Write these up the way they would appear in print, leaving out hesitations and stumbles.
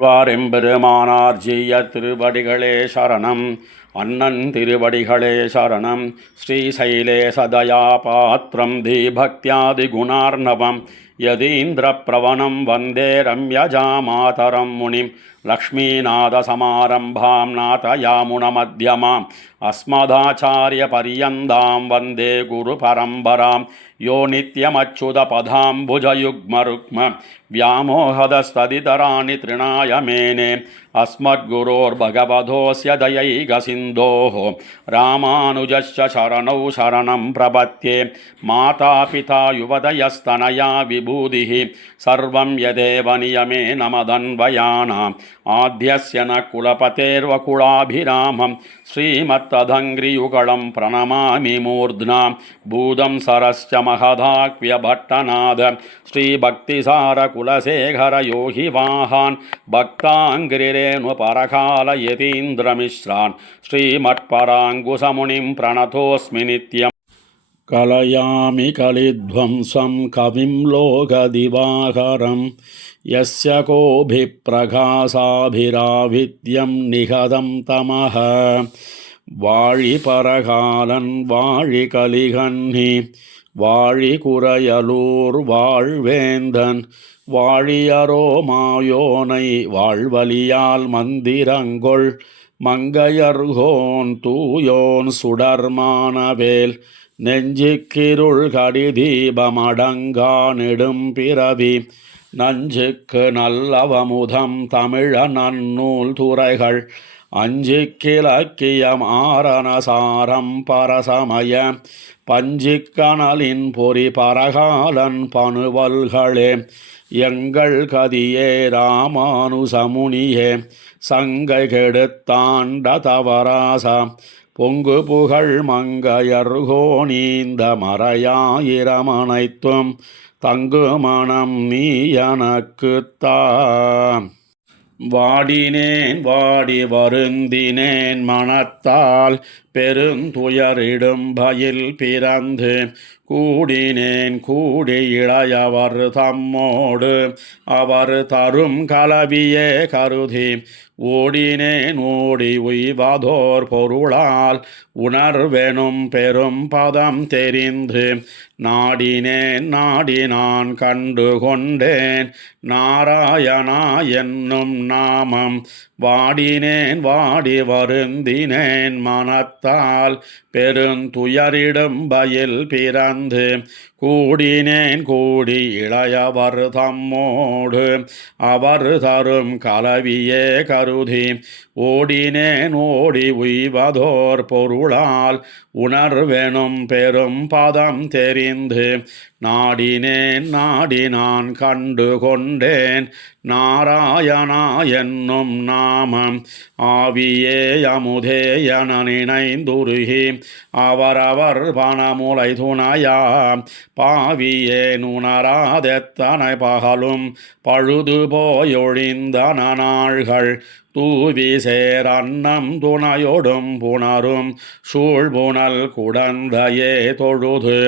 வாரெம்பெருமானார் ஜீய திருவடிகளே சரணம். அண்ணன் திருவடிகளே சரணம். ஸ்ரீசைலே சதயா பாத்திரம் தீபக்தியாதி குணார்ணவம் யதீந்திர பிரவணம் வந்தே ரம்யஜா மாதரம் முனிம் லக்ஷ்மீநாதசமாரம்பாம் நாதயாமுனமத்யமாம் அஸ்மதாச்சாரிய பரியந்தாம் வந்தே குரு பரம்பராம் யோ நித்யமச்சுதபதாம்புஜயுக்மருக்ம व्यामोहदस्तदितराणि तृणाय मेने अस्मद्गुरोर्भगवतोऽस्य दयैकसिन्धोः रामानुजस्य शरणौ शरणं प्रपद्ये मातापिता युवतयस्तनया विभूतिः सर्वं यदेव नियमेन मदन्वयानाम् आद्यस्य न कुलपतेर्वकुलाभिरामं श्रीमत्तदङ्घ्रियुगलं प्रणमामि मूर्ध्ना भूतं सरश्च महदाक्व्यभट्टनाद श्रीभक्तिसार कुलशेखर योहि वाहान् भक्ताङ्घ्रिरेणु परकालयतीन्द्रमिश्रान् श्रीमत्पराङ्कुशमुनिं प्रणतोऽस्मि नित्यम् कलयामि कलिध्वंसं कविं लोकदिवाकरं यस्य कोऽभिप्रकाशाभिराविद्यं निहतं तमः वाळि परकालन् वाळि कलिगन्नि வாழி குறையலூர் வாழ்வேந்தன் வாழியரோ மாயோனை வாழ்வலியால் மந்திரங்கொள் மங்கையர்கோன் தூயோன் சுடர்மானவேல் நெஞ்சுக்கிருள் கடிதீபமடங்கா நெடும் பிறவி நஞ்சுக்கு நல்லவமுதம் தமிழ நன்னூல் துறைகள் அஞ்சிக்கிலக்கியம் ஆரணசாரம் பரசமய பஞ்சிக்கணலின் பொறி பரகாலன் பணுவல்களே எங்கள் கதியே ராமானுசமுனியே சங்கை கெடுத்தாண்ட தவராசா பொங்கு புகழ் மங்கையர்கோணீந்த மறையாயிரமனைத்தும் தங்கு மனம் நீ எனக்குத்தான் வாடினேன் வாடி வருந்தினேன் மனத்தால் பெருந்துயரிடும் பயில் பிறந்து கூடினேன் கூடி இளையவர் தம்மோடு அவர் தரும் கலவியே கருதி ஓடினேன் ஓடி உய்வதோர் பொருளால் உணர்வெனும் பெரும் பதம் தெரிந்து நாடினேன் நாடி நான் கண்டு கொண்டேன் நாராயணா என்னும் நாமம் வாடினேன் வாடி வருந்தினேன் மனத்தால் பெருந்துயரிடும் பயில் பிறந்து கூடினேன் கூடி இளையவர் தம்மோடு அவர் தரும் கலவியே கருதி ஓடினேன் ஓடி உய்வதோர் பொருளால் உணர்வெனும் பெரும் பதம் தெரிந்து நாடினேன் நாடி நான் கண்டு கொண்டேன் நாராயணா என்னும் நாமம் ஆவியே அமுதே என நினைந்துருகி அவரவர் பணமுலை துணையா பாவியேன் உணராதெத்தனை பகலும் பழுது போயொழிந்தன நாள்கள் தூவி சேர் அன்னம் துணையொடும் புணரும் சூழ்புணல் குடந்தையே தொழுது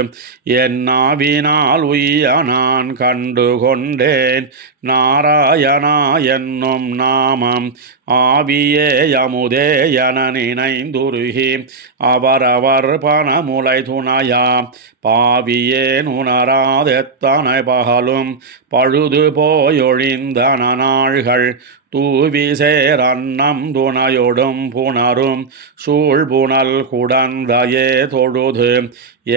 என்னாவினால் உய்ய நான் கண்டு கொண்டேன் நாராயணா என்னும் நாமம் ஆவியே அமுதே என நினைந்துருகி அவரவர் பணமுலை துணையா பாவியேன் உணராதெத்தனை பகலும் பழுது போயொழிந்தன நாள்கள் தூவி சேர் அன்னம் துணையொடும் புணரும் சூழ்புணல் குடந்தையே தொழுது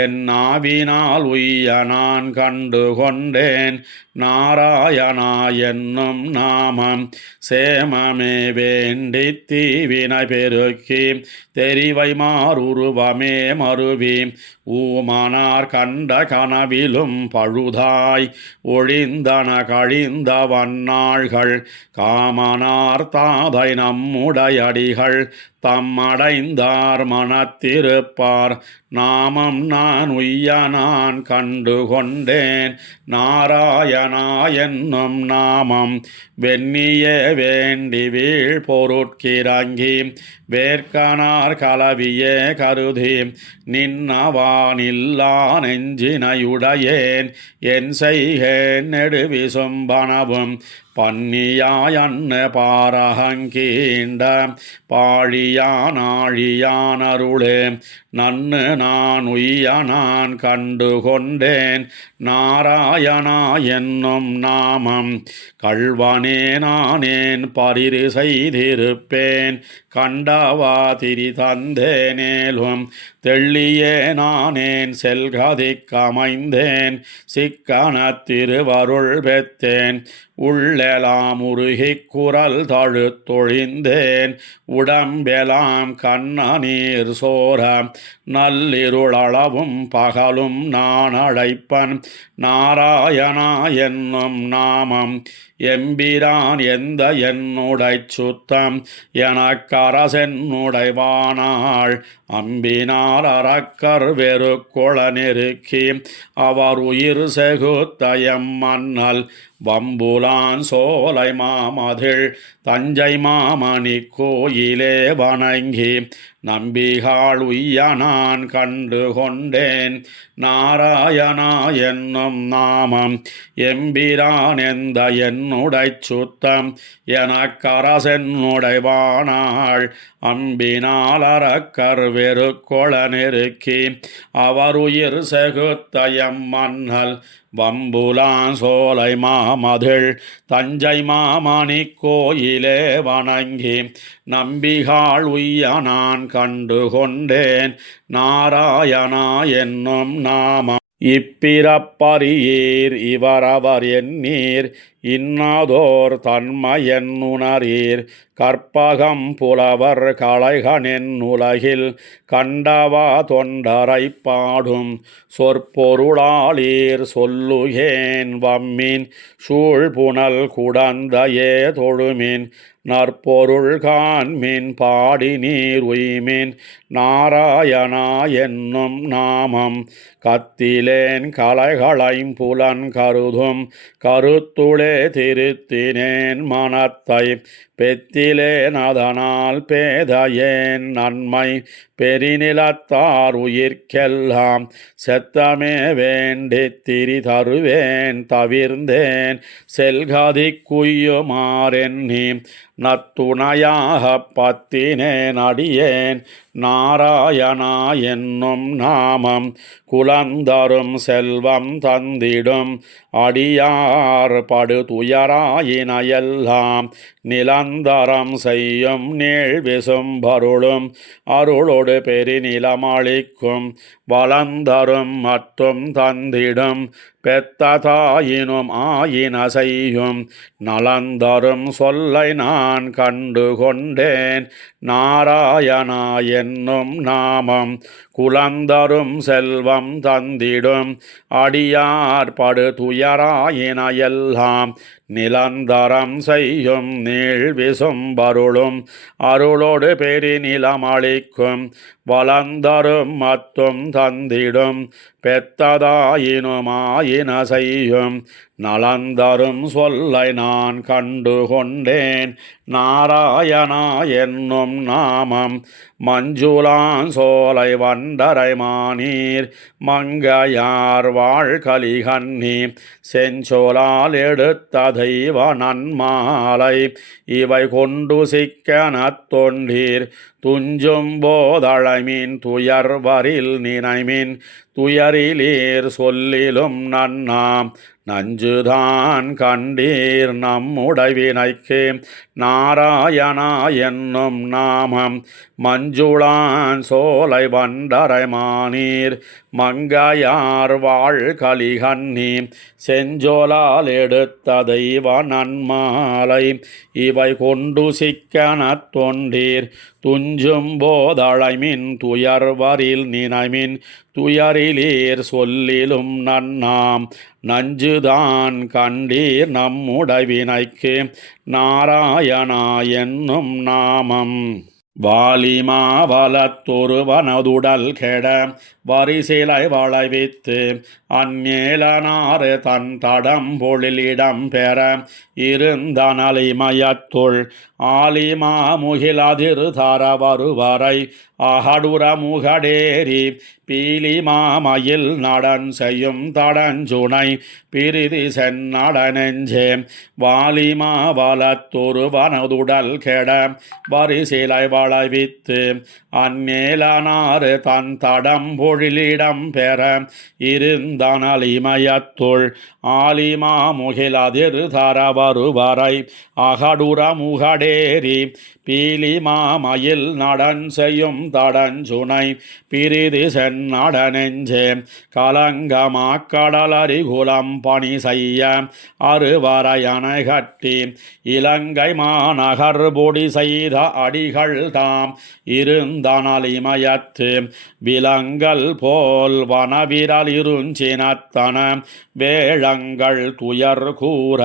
என்னாவினால் உய்ய நான் கண்டு கொண்டேன் நாராயணா என்னும் நாமம் சேமமே வேண்டி தீவினை பெருக்கி தெரிவை மாறுருவமே மருவி ஊமனார் கண்ட கனவிலும் பழுதாய் ஒழிந்தன கழிந்த வன்னாள்கள் காமனார் தாதை நம்முடையடிகள் தம்மடைந்தார் மனத்திருப்பார் நாமம் நான் உய்ய நான் கண்டு கொண்டேன் நாராயணா என்னும் நாமம் வெண்ணியே வேண்டி வீழ் பொருட்கிறங்கி வேர்க்கனார் கலவியே கருதி நின்னவானில்லா நெஞ்சினையுடையேன் என் செய்கேன் நெடுவிசும்பனவும் பன்னியாயன்ன பாரகங்கீண்ட பாழியானாழியான் அருளே நன்னு நான் உய்ய நான் கண்டு கொண்டேன் நாராயணா என்னும் நாமம் கள்வனே நானேன் பரிறு செய்திருப்பேன் கண்டவா திரி தந்தேனேலும் தெள்ளியே நானேன் செல்கதிக்கமைந்தேன் சிக்கன திருவருள் பெத்தேன் உள்ளெலாம் உருகிக் குரல் தழுத்தொழிந்தேன் உடம்பெலாம் கண்ண நீர் சோர நள்ளிருளளவும் பகலும் நான் அழைப்பன் நாராயணா என்னும் நாமம் எம்பிரான் எந்த என்னுடை சுத்தம் எனக்கரசென்னுடை வானாள் அம்பினால் அறக்கர் வெறு கொள நெருக்கி அவர் உயிர் செகுத்தயம் மன்னல் வம்புலான் சோலை மாமதில் தஞ்சை மாமணி கோயிலே வணங்கி நம்பிகாள் உய்ய நான் கண்டு கொண்டேன் நாராயணா என்னும் நாமம் எம்பிரான் எந்த என்னுடை சுத்தம் எனக்கரசென்னுடை வானாள் அம்பினால் அறக்கர் வெறு கொள நெருக்கி அவர் உயிர் செகுத்தயம் மன்னல் வம்புலான் சோலை மாமதில் தஞ்சை மாமணி கோயிலே வணங்கி நம்பிகாள் உய்ய நான் கண்டு கொண்டேன் நாராயணா என்னும் நாமம் இப்பிறப்பரியீர் இவரவர் எண்ணீர் இன்னாதோர் தன்மையென்னுணரீர் கற்பகம் புலவர் கலைகனென் உலகில் கண்டவா தொண்டரை பாடும் சொற்பொருளாளீர் சொல்லுகேன் வம்மின் சூழ்புனல் குடந்தையே தொழுமின் நற்பொருள் காண்மின் பாடி நீர் உய்மின் நாராயணா என்னும் நாமம் கத்திலேன் கலைகளைம் புலன் கருதும் கருத்துளே திருத்தினேன் மனத்தை பெத்திலேன் அதனால் பேதையேன் நன்மை பெரிநிலத்தார் உயிர்க்கெல்லாம் செத்தமே வேண்டி திரி தருவேன் தவிர்ந்தேன் செல்கதி குய்யுமாறெண்ணி நத்துணையாக பத்தினேன் அடியேன் நாராயணா என்னும் நாமம் குலந்தரும் செல்வம் தந்திடும் அடியார் படு துயராயினையெல்லாம் நிலந்தரம் செய்யும் நீழ்விசும் பருளும் அருளொடு பெருநிலமளிக்கும் வளந்தரும் மற்றும் தந்திடும் பெத்த தாயினும் ஆயின செய்யும் நலந்தரும் சொல்லை நான் கண்டு கொண்டேன் நாராயணா என்னும் நாமம் குலந்தரும் செல்வம் தந்திடும் அடியார் படு துயராயினையெல்லாம் நிலந்தரம் செய்யும் நீழ்விசும் பருளும் அருளோடு பெருநிலமளிக்கும் வளந்தரும் மத்தும் தந்திடும் பெத்ததாயினுமாயின செய்யும் நலந்தரும் சொல்லை நான் கண்டு கொண்டேன் நாராயணா என்னும் நாமம் மஞ்சுளான் சோலை வண்டரை மானீர் மங்கையார் வாழ்கலிகன்னி செஞ்சொலால் எடுத்த தெய்வ நன்மாலை இவை கொண்டு சிக்கனத் தொண்டீர் துஞ்சும் போதழைமின் துயர்வரில் நினைமின் துயரிலீர் சொல்லிலும் நன்னாம் நஞ்சுதான் கண்டீர் நம்முடைவினைக்கு நாராயணா என்னும் நாமம் மஞ்சுளான் சோலை வண்டரை மானீர் மங்கையார் வாழ்கலிகன்னி செஞ்சொலால் எடுத்த தெய்வ நன்மாலை இவை கொண்டு சிக்கனத் தொண்டீர் துஞ்சும் போதழைமின் துயர்வரில் நினைமின் துயரிலீர் சொல்லிலும் நன்னாம் நஞ்சுதான் கண்டீர் நம்முடைவினைக்கு நாராயணா என்னும் நாமம் வாலிமாவலத்தொருவனதுடல் கெட வரிசிலை வளைவித்து அந்நேலனாறு தன் தடம் பொழிலிடம் பெற இருந்தனலிமயத்துள் ஆலிமா முகிலதிர் தர வருவரை அகடுர முகடேரி பீலி மாமயில் நடன் செய்யும் தடஞ்சுனை பிரிதி சென்னட நெஞ்சே வாலிமா வலத்தொரு வனதுடல் கெட வரிசிலை வளைவித்து அந்நேலனாறு தன் தடம் பொழிலிடம் பெற இருந்தனல் இமயத்துள் ஆலிமா முகிலதிர் தர வருவரை அகடுர முகடேரி பீலி மாமயில் நடன் செய்யும் தடஞ்சுனை பிரிதி சென்னட நெஞ்சே கலங்கமா கடலரிகுலம் பணி செய்ய அறுவரையணை கட்டி இலங்கை மாநகர் பொடி செய்த அடிகள் தாம் இருந்தனல் இமயத்து விலங்கல் போல் வனவிரல் இருஞ்சினத்தன வேழங்கள் துயர் கூற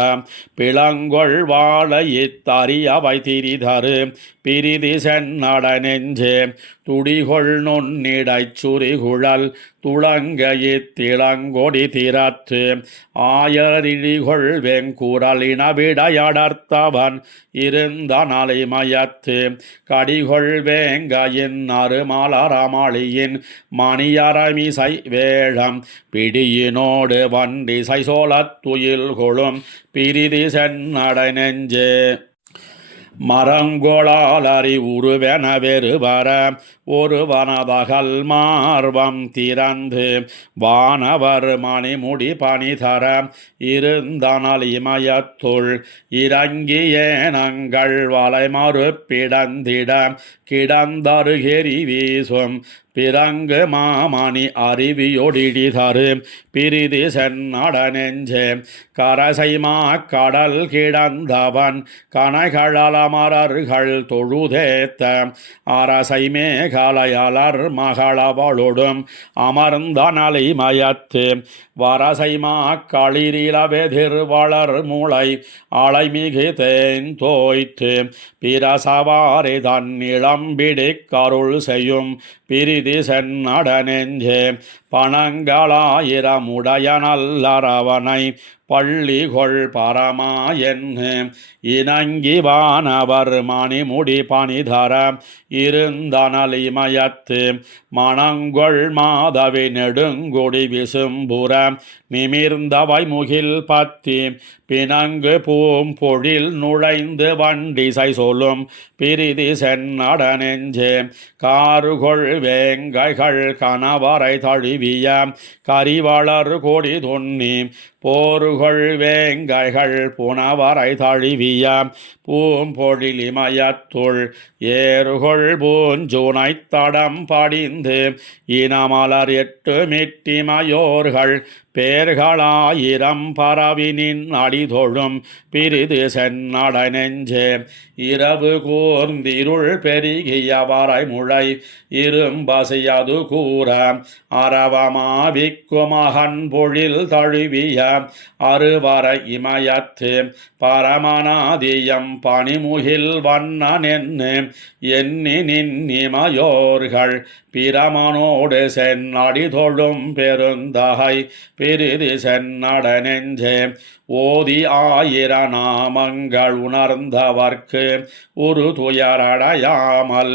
பிளங்கொள் வாழ இத்தறியவை திரிதரு பிரிதி சென்னட நெஞ்சே துடிகொள் நுண்ணிடைச் சுரிகுழல் துளங்க இத்திளங்கொடி திறத்து ஆயரிழிகொள் வெங்குரலின விடையடர்த்தவன் இருந்தனல் இமயத்து கடிகொள் வேங்கையின் அருமலரமளியின் மணியரமிசை வேழம் பிடியினோடு வண்டிசை சோழத்துயில் கொளும் பிரிதி சென்னட நெஞ்சே மரங்கொளாலறி உருவென வெறுவர ஒரு வனதகல் மார்வம் திறந்து வானவர் மணிமுடி பணிதர இருந்தனல் இமயத்துள் இறங்கியேனங்கள் வலை மறுப்பிடந்திட கிடந்தருகெரி வீசும் பிறங்கு மாமணி அருவியொடிடிதரு பிரிதி சென்னட நெஞ்சே கரசைமா கடல் கிடந்தவன் கனைகளமரர்கள் தொழுதேத்த அரசை மேகலையலர் மகளவளொடும் அமர்ந்தனல் இமயத்து வரசைமா களிரிலவெதிர் வளர் முளை அலைமிகு தேன் தோய்த்து பிரசவாரி தன்னிளம்பிடி கருள் செய்யும் பிரிதி சென்னட நெஞ்சே பணங்களாயிரமுடைய நல்லரவனை பள்ளிகொள் பரமா என்று இணங்கி வானவர் மணிமுடி பணிதர இருந்தனல் இமயத்து மணங்கொள் மாதவி நெடுங்கொடி விசும்புற நிமிர்ந்தவை முகில் பத்தி பிணங்கு பூம்பொழில் நுழைந்து வண்டிசை சொல்லும் பிரிதி சென்னட நெஞ்சே காருகொள் வேங்கைகள் கணவரை தழுவிய கரிவளர் கொடி தொன்னி போருகொள் வேங்கைகள் புனவரை தழுவிய பூம்பொழில் இமயத்துள் ஏறுகொள் பூஞ்சுனைத் தடம் படிந்து இனமலர் எட்டு மிட்டிமயோர்கள் பேர்களாயிரம் பரவினின் அடிதொழும் பிரிது சென்னட நெஞ்சே இரவு கூர்ந்திருள் பெருகிய வரை முளை இரும்பசியது கூற அரவமாவிக்கு மகன் பொழில் தழுவிய அறுவரை இமயத்து பரமநாதியம் பணிமுகில் வண்ணனென்னு எண்ணி நின்னிமயோர்கள் பிரமனோடு சென்னடி தொழும் பெருந்தகை பிரிதி சென்னட நெஞ்சே ஓதி ஆயிர நாமங்கள் உணர்ந்தவர்க்கு ஒரு துயரடையாமல்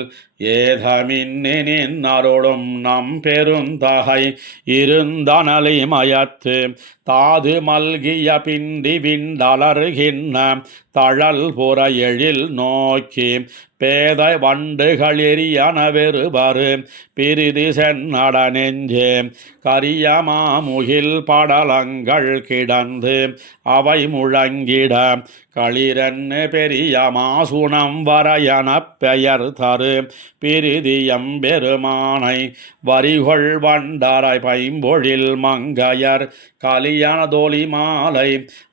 ஏதமின்னின் அருளும் நம் பெருந்தகை இருந்தனல் இமயத்து தாது மல்கிய பிண்டி விண்டலர்கின்ற தழல் புற எழில் நோக்கி பேத வண்டுகள் எரியன வெறுவரு பிரிதி சென்னட நெஞ்சே கரியமாமுகில் படலங்கள் கிடந்து அவை முழங்கிட களிரன்னு பெரிய மாசுணம் வரையனப் பெயர் தரு பிரிதியம் பெருமானை வரிகொள் வண்டரை பைம்பொழில் மங்கையர் கலியனதொலி மாலை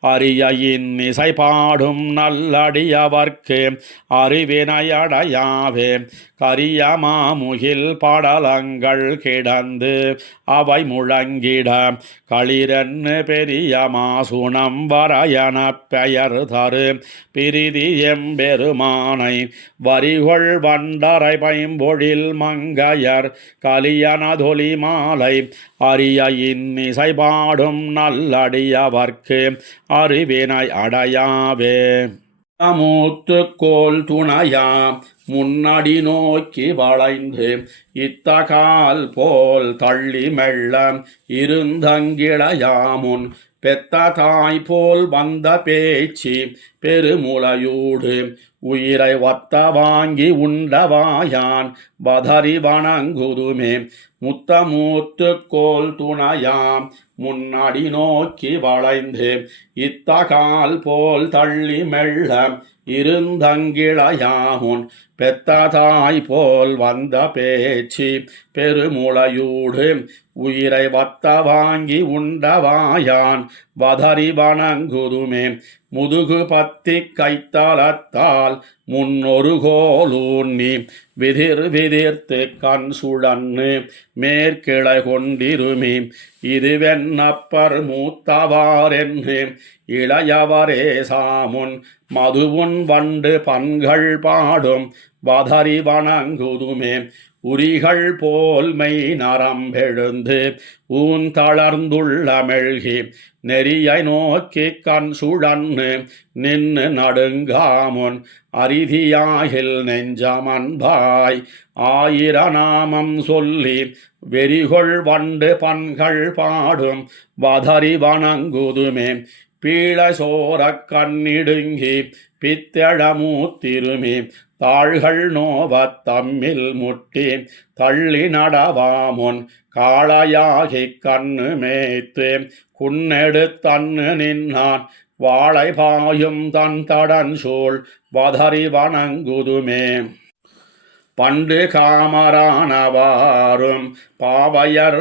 அரியையின் இசை பாடும் நல்லடியவர்க்கு அறிவினையடையாவே கரியமாமுகில் படலங்கள் கிடந்து அவை முழங்கிட களிரன்னு பெரிய மாசுணம் வரையனப் பெயர் தரு பிரிதி எம்பெருமானை வரிகொள் வண்டரை பைம்பொழில் மங்கையர் கலியனதொலி மாலை அரியையின் இசை பாடும் நல்லடியவர்க்கு அறிவினை அடையாவே. மூத்துக்கோல் துணையாம் முன்னடி நோக்கி வளைந்து இத்தகால் போல் தள்ளி மெல்லம் இருந்தங்கிளையாமுன் பெத்த தாய் போல் வந்த பேச்சு பெருமுலையூடு உயிரை ஒத்த வாங்கி உண்டவாயான் பதறி வணங்குதுமே முத்தமூத்துக்கோல் துணையாம் முன்னடி நோக்கி வளைந்து இத்தகால் போல் தள்ளி மெல்ல இருந்தங்கிளையாமுன் பெத்த தாய் போல் வந்த பேச்சு பெருமுளையூடு உயிரை வத்த வாங்கி உண்டவாயான் வதறி வணங்குதுமே முதுகு பத்தி கைத்தளத்தால் முன்னொரு கோலூன்னி விதிர் விதிர்த்து கண் சுழன்னு மேற்கிளை கொண்டிருமி இதுவென்னப்பர் மூத்தவாரென்று இளையவரே சாமுன் மதுவுன் வண்டு பண்கள் பாடும் வதறி வணங்குதுமே உரிகள் போல் மெய் நரம்பெழுந்து ஊன் தளர்ந்துள்ள மெழ்கி நெறியை நோக்கி கண் சுழன்னு நின்று நடுங்காமுன் அரிதியாகில் நெஞ்சமன்பாய் ஆயிரநாமம் சொல்லி வெறிகொள் வண்டு பண்கள் பாடும் வதறி வணங்குதுமே பீழ சோர கண்ணிடுங்கி பித்தெழமூத்திருமி தாள்கள் நோவத் தம்மில் முட்டி தள்ளி நடவாமுன் காளையாகி கண்ணு மேய்த்து குன்னெடுத்தன்னு நின்னான் வாழை பாயும் தன் தடன் சூழ் வதறி வணங்குதுமே பண்டு காமரானவாறும் பாவையர்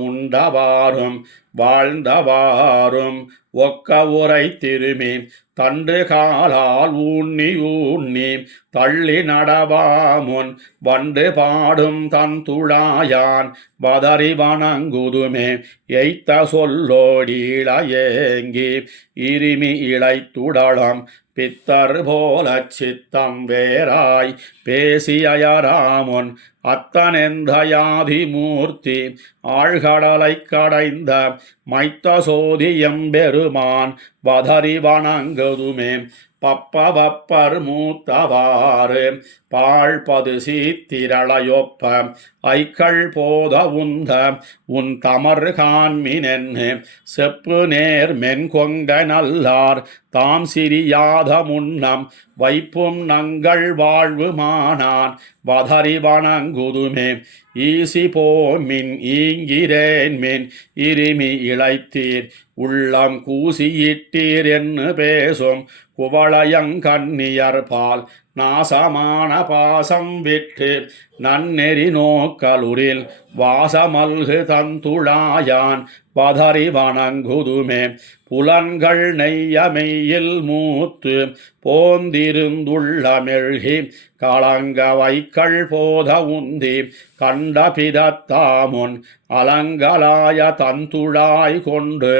வாயமுதமுண்டவாறும் வாழ்ந்தவாறும் ஒக்க உரை திருமி தண்டு காலால் ஊன்னி ஊன்னி தள்ளி நடவாமுன் வண்டு பாடும் தன் துழாயான் வதறி வணங்குதுமே எய்த்த சொல்லோடி இளையேங்கி இருமி இளைத்துடலம் பித்தர் போல சித்தம் வேறாய் பேசியராமுன் அத்தனெந்தயாதி மூர்த்தி ஆழ்கடலை கடைந்த மைத்த சோதி எம்பெருமான் வதறி வணங்குதுமே பப்பவப்பர் மூத்தவாறு பாழ்பது சீத்திரளையொப்ப ஐக்கள் போத உந்த உன் தமர் காண்மினென்னு செப்பு நேர் மென்கொங்க நல்லார் தாம் சிறியாத முன்னம் வைப்பும் நங்கள் வாழ்வுமானான் வதறி வணங்குதுமே ஈசி போமின் ஈங்கிறேன் மின் இருமி இளைத்தீர் உள்ளம் கூசியிட்டீர் என்று பேசும் குவளையங்கண்ணியர் பால் நாசமான பாசம் விட்டு நன்னெறி நோக்கலுரில் வாசமல்கு தந்துழாயான் வதறி வணங்குதுமே புலன்கள் நெய்யமெய்யில் மூத்து போந்திருந்துள்ள மெழ்கி களங்க வைக்கள் போத உந்தி கண்ட பிதத்தாமுன் அலங்கலாய தந்துழாய் கொண்டு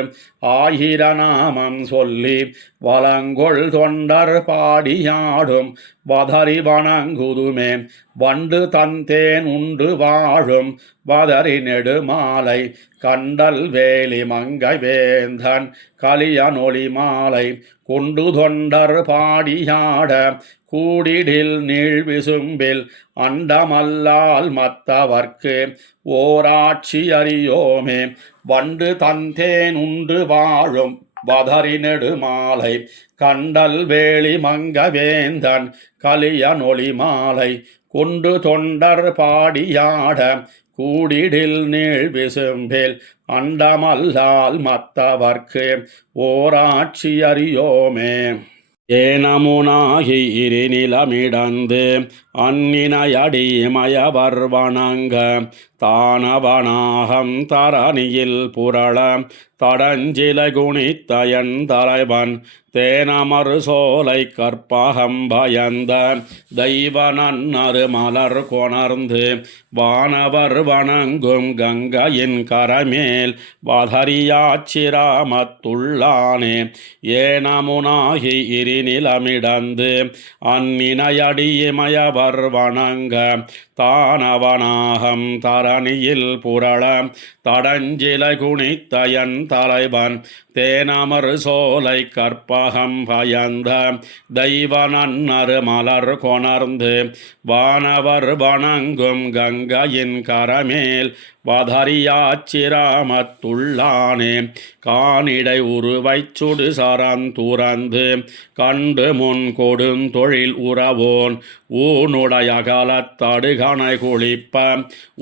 ஆயிரநாமம் சொல்லி வலங்கொள் தொண்டர் பாடியாடும் வதறி வணங்குதுமே வண்டு தந்தேன் உண்டு வாழும் வதறி நெடுமாலை கண்டல் வேலி மங்கை வேந்தன் கலியனொளி மாலை கொண்டு தொண்டர் பாடியாட கூடிடில் நீள் விசும்பில் அண்டமல்லால் மத்தவர்க்கு ஓராட்சி அறியோமே வண்டு தந்தேன் உண்டு வாழும் வதறி நெடுமாலை கண்டல் வேலி மங்க வேந்தன் கலியனொளி மாலை கொண்டு தொண்டர் பாடியாட கூடிடில் நீள் விசும்பில் அண்டமல்லால் மத்தவர்க்கு ஓராட்சி அறியோமே ஏனமுனாகி இருநிலமிடந்து அந்நினையடிமயவர் வணங்க தானவனாகம் தரணியில் புரள தடஞ்சிலை குணித்தயன் தலைவன் தேனமறு சோலை கற்பகம் பயந்த தெய்வ நன்னரு மலர் கொணர்ந்து வானவர் வணங்கும் கங்கையின் கரமேல் வதரியாச்சிராமத்துள்ளானே ஏனமுனாகி இருநிலமிடந்து அந்நினையடிமயவர் வணங்க தானவனாகம் தரணியில் புரள தடஞ்சிலை குணித்தயன் தலைவன் தேனமர் சோலை கற்பகம் பயந்த தெய்வ நன்னரு மலர் கொணர்ந்து வானவர் வணங்கும் கங்கையின் கரமேல் வதரியாச்சிராமத்துள்ளானே காணிடை உருவைச் சுடு சரந்துறந்து கண்டு முன் கொடுந்தொழில் உறவோன் ஊனுடைய அகலத்தடுகணை குளிப்ப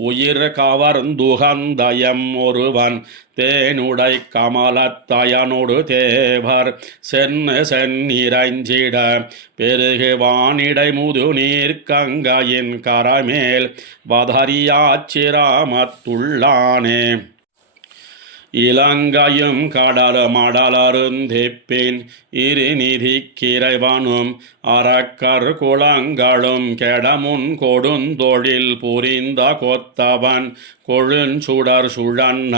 உயிர் கவர்ந்துகந்தயம் ஒருவன் தேனுடை கமலத்தயனொடு தேவர் சென்னிறைஞ்சிட பெருகு வானிடை முது நீர்க்கங்கையின் கரமேல் வதரியாச்சிராமத்துள்ளானே இலங்கையும் கடலும் அடலருந்திப்பின் இருநிதிக்கிறைவனும் அரக்கர் குளங்களும் கெடமுன் கொடுந்தொழில் புரிந்த கொத்தவன் கொழுஞ்சுடர் சுழன்ன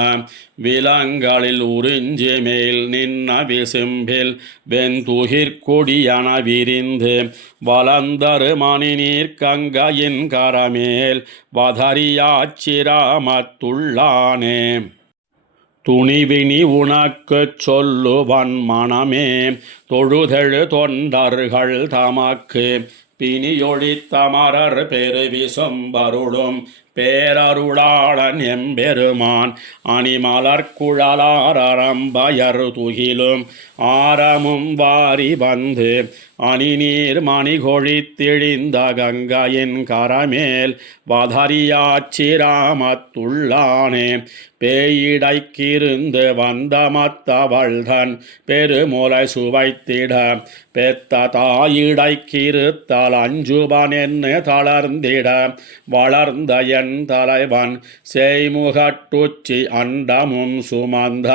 விலங்களில் உறிஞ்சி மேல் நின்ன விசும்பில் வெந்துகிர்கொடியன விரிந்து வளர்ந்தரு மணி நீர்க்கங்கையின் கரமேல் வதரியாச்சிராமத்துள்ளானே துணிவினி உனக்குச் சொல்லுவன் மனமே தொழுதெழு தொண்டர்கள் தமக்கு பிணியொழித்தமரர் பெருவிசும்பருளும் பேரருளாளன் எம்பெருமான் அணிமலர் குழலாரம்பயர் துகிலும் ஆரமும் வாரி வந்து அணிநீர் மணிகொழித்திழிந்த கங்கையின் கரமேல் வதரியாச்சிராமத்துள்ளானே பேயிடைக்கிருந்து வந்த மத்தவள்தன் பெருமுலை சுவைத்திட பெத்த தாயிடைக்கிருத்தல் அஞ்சுபன் என்று தளர்ந்திட வளர்ந்த என் தலைவன் செய்முகட்டுச்சி அண்டமும் சுமந்த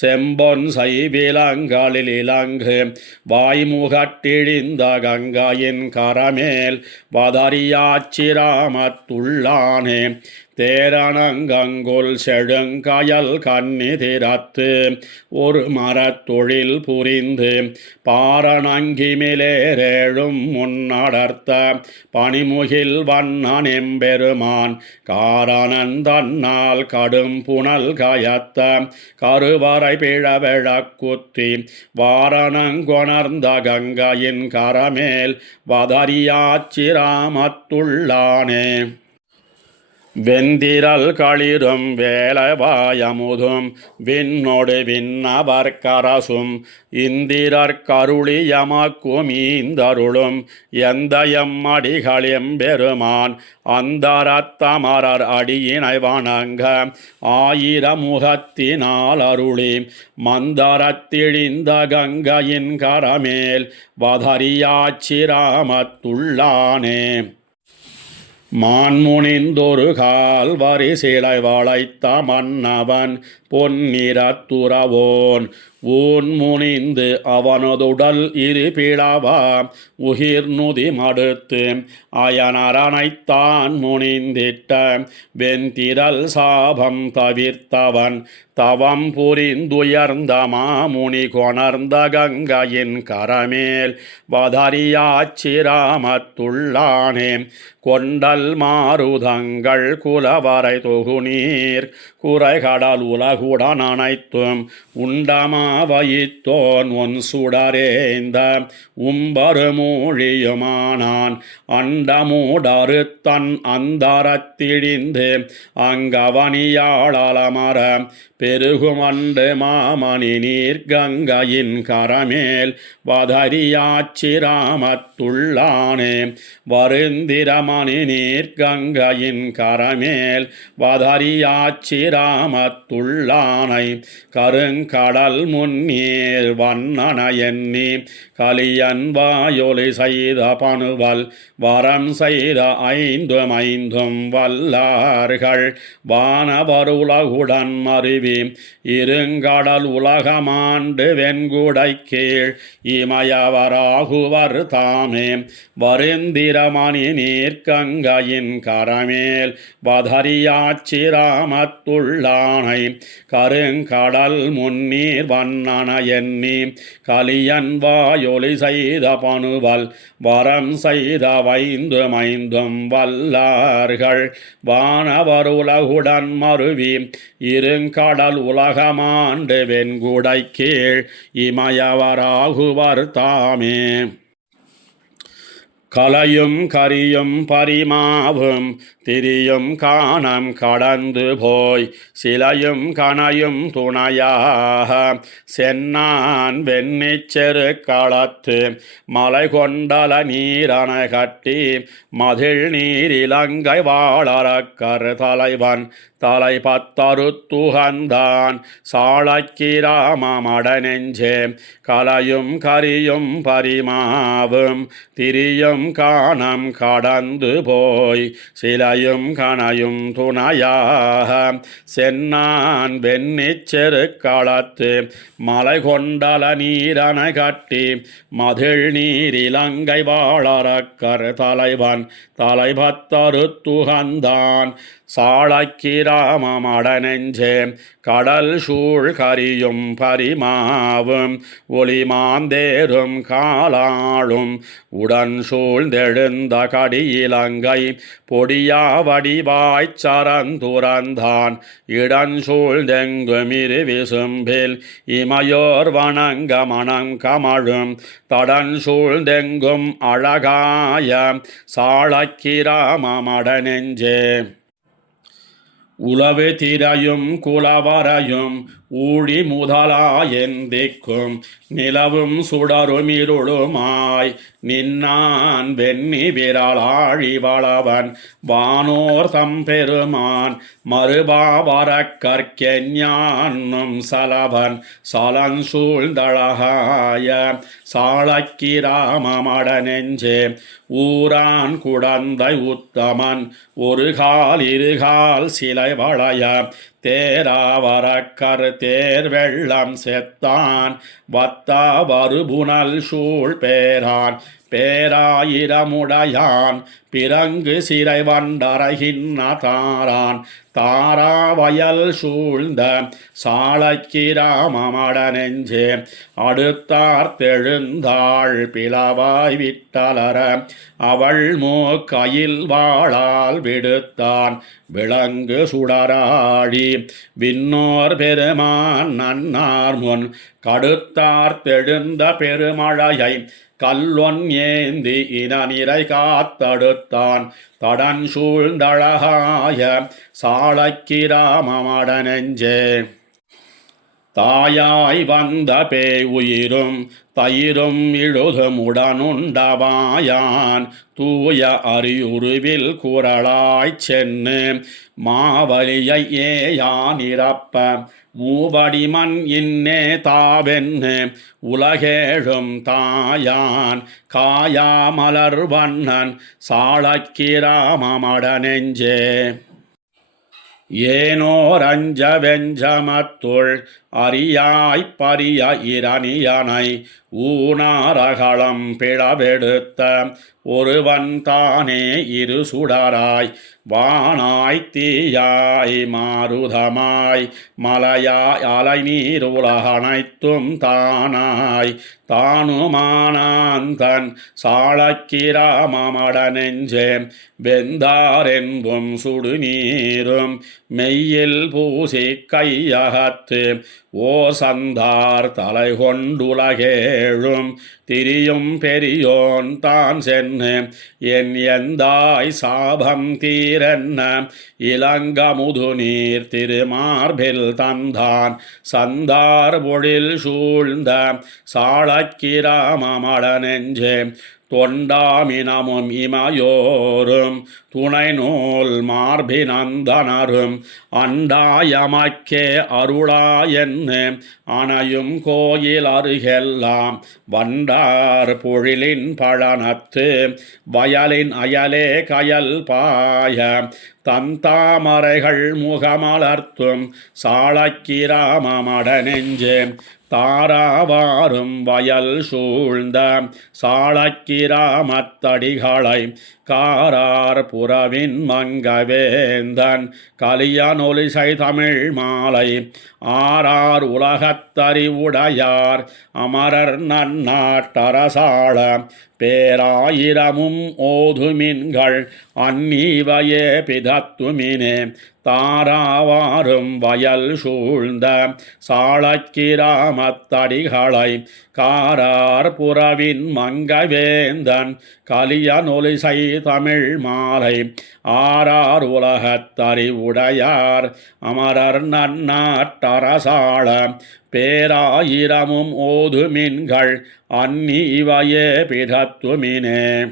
செம்பொன் செய்விலங்களில் இலங்கு வாய்முகட்டிழிந்த கங்கையின் கரமேல் வதரியாச்சிராமத்துள்ளானே தேரணங்கொல் செழுங்கயல் கன்னிதிரத்து ஒரு மரத்தொழில் புரிந்து பாரணங்கிமிலேரேழும் முன்னடர்த்த பனிமுகில் வண்ணன் எம்பெருமான் காரணன் தன்னால் கடும் புனல் கயத்த கருவறை பிழவெழக்குத்தி வாரணங்கொணர்ந்த கங்கையின் கரமேல் வதரியாச்சிராமத்துள்ளானே வெந்திரல் களிரும் வேலவாயமுதும் விண்ணொடு விண்ணவர் கரசும் இந்திரர் கருளியமக்கும் ஈந்தருளும் எந்தயம் அடிகள் எம்பெருமான் அந்தரத்தமரர் அடியினை வணங்க ஆயிரமுகத்தினால் அருளி மந்தரத்திழிந்த கங்கையின் கரமேல் வதரியாச்சிராமத்துள்ளானே மான்முனிந்தொரு கால் வரிசிலை வளைத்த மன்னவன் பொன்னிறத்துறவோன் ஊன் முனிந்து அவனதுடல் இருபிளவா உகிர்நுதி மடுத்து அயனரனைத்தான் முனிந்திட்ட வெந்திரல் சாபம் தவிர்த்தவன் தவம் புரிந்துயர்ந்த மாமுனி கொணர்ந்த கங்கையின் கரமேல் வதரியாச்சிராமத்துள்ளானே கொண்டல் மாருதங்கள் குலவரை தொகுநீர் குறைகடல் உலகுடன் அனைத்தும் உண்டமா வைத்தோன் ஒன் சுடரேந்த உம்பரு மூழியுமானான் அண்டமூடரு தன் அந்தரத்திழிந்து அங்கவனியாளமர பெருகுமண்டு மாமணி நீர் கங்கையின் கரமேல் வதரியாச்சிராமத்துள்ளானே வருந்திரமணி நீர் கங்கையின் கரமேல் வதரியாச்சிராமத்துள்ளானை கருங்கடல் முன்னீர் வண்ணன எண்ணி கலியன் வாயொலி செய்த பணுவல் வரம் செய்த ஐந்தும் வல்லார்கள் வானவருலகுடன் மருவி இருங்கடல் உலகமாண்டு வெண்குடை கீழ் இமயவராகுவர் தாமே வருந்திரமணி நீர்க்கங்கையின் கரமேல் வதரியாச்சிராமத்துள்ளானை கருங்கடல் முன்னீர் வண்ண மன்னன எண்ணி கலியன் வாயொலி செய்த பணுவல் வரம் செய்த வைந்து மைந்தும் வல்லார்கள் வானவர் உலகுடன் மருவி இருங்கடல் உலகமாண்டு வெண்குடை கீழ் இமயவராகுவர் தாமே. கலையும் கரியும் பரிமாவும் திரியும் காணம் கடந்து போய் சிலையும் கனையும் துணையாக சென்னான் வெண்ணிச்செரு களத்து மலை கொண்டல நீரன கட்டி மதில் நீர் இலங்கை வாழறக்கர் தலைவன் தலை பத்தருத்துகந்தான் சாளக்கிராமமட நெஞ்சே கலையும் கரியும் பரிமாவும் திரியும் காணம் கடந்து போய் சிலையும் கனையும் துணையாக சென்னான் வெண்ணிச்செரு களத்து மலை கொண்டல நீரன கட்டி மதில் நீர் இலங்கை வாழறக்கர் தலைவன் தலை பத்தருத்துகந்தான் சாளக்கிராமமட நெஞ்சே கடல் சூழ் கரியும் பரிமாவும் ஒளிமாந்தேரும் காலாளும் உடன் சூழ்ந்தெழுந்த கடியிலங்கை பொடியா வடிவாய்ச் சரந்துரந்தான் இடன் சூழ்ந்தெங்குமிரு விசும்பில் இமையோர் வணங்க மணம் கமழும் தடன் சூழ்ந்தெங்கும் அழகாய சாளக்கிராமமட நெஞ்சே உளவு திரையும் குலவரையும் ஊழி முதலாயெந்திக்கும் நிலவும் சுடரும் இருளுமாய் நின்னான் வெண்ணி விரலாழி வளவன் வானோர் தம்பெருமான் மறுபாவர கற்கெஞ்ஞான்னும் சலவன் சலன் சூழ்ந்தழகாய சாளக்கிராமமட நெஞ்சே ஊரான் குடந்தை உத்தமன் ஒரு கால் இருகால் சிலை வளைய தேராவரக்கர் தேர் வெள்ளம் செத்தான் வத்தா வருபுனல் சூழ் பேரான் பேராயிரமுடையான் பிறங்கு சிறை வண்டரகின்ன தாரான் தாராவயல் சூழ்ந்த சாளக்கிராமமட நெஞ்சே அடுத்தார்த்தெழுந்தாள் பிளவாய் விட்டலர அவள் மூக்கையில் வாழால் விடுத்தான் விளங்கு சுடராழி விண்ணோர் பெருமான் நன்னார் முன் கடுத்தார்த்தெழுந்த பெருமழையை கல்லொன் ஏந்தி இனநிறை காத்தடுத்தான் தடன் சூழ்ந்தழகாய சாளக்கிராமமட நெஞ்சே தாயாய் வந்த பேய் உயிரும் தயிரும் இழுதும் உடனுண்டவாயான் தூய அரியுருவில் குரலாய்ச் சென்னு மாவலியை ஏயான் இறப்ப மூவடிமண் இன்னே தாவென்னு உலகேழும் தாயான் காயாமலர் வண்ணன் சாளக்கிராமமட நெஞ்சே ஏனோர் அஞ்ச வெஞ்சமத்துள் அரியாய்ப் பரிய இரணியனை ஊனாரகளம் பிளவெடுத்த ஒருவன் தானே இரு சுடராய் வானாய் தீயாய் மாருதமாய் மலையாய் அலை நீர் உலகனைத்தும் தானாய் தானுமானாந்தன் சாளக்கிராமமட நெஞ்சே வெந்தாரென்பும் சுடுநீரும் மெய்யில் பூசி கையகத்து ஓர் சந்தார் தலை கொண்டுலகேழும் திரியும் பெரியோன் தான் சென்னு என் எந்தாய் சாபம் தீரென்ன இளங்கமுது நீர் திருமார்பில் தந்தான் சந்தார் பொழில் சூழ்ந்த சாளக்கிராமமட நெஞ்சே தொண்டாமினமும் இமையோரும் துணை நூல் மார்பினந்தனரும் அண்டாயமக்கே அருளாயென்னு அணையும் கோயில் அருகெல்லாம் வண்டார் பொழிலின் பழனத்து வயலின் அயலே கயல் பாய தன் தாமரைகள் முகமலர்த்தும் சாளக்கிராமமட நெஞ்சே தாராவாரும் வயல் சூழ்ந்த சாளக்கிராமத்தடிகளை காரார் புறவின் மங்கவேந்தன் கலியனொலிசை தமிழ் மாலை ஆரார் உலகத்தறிவுடையார் அமரர் நன்னாட்டரசாள பேராயிரமும் ஓதுமின்கள் அந்நீவையே பிதத்துமினே தாராவாரும் வயல் சூழ்ந்த சாளக்கிராமத்தடிகளை காரார் புறவின் மங்கவேந்தன் கலியனொலிசை தமிழ் மாலை ஆரார் உலகத்தறிவுடையார் அமரர் நன்னாட்டரசாள பேராயிரமும் ஓதுமின்கள் அந்நீவையே பிதத்துமினே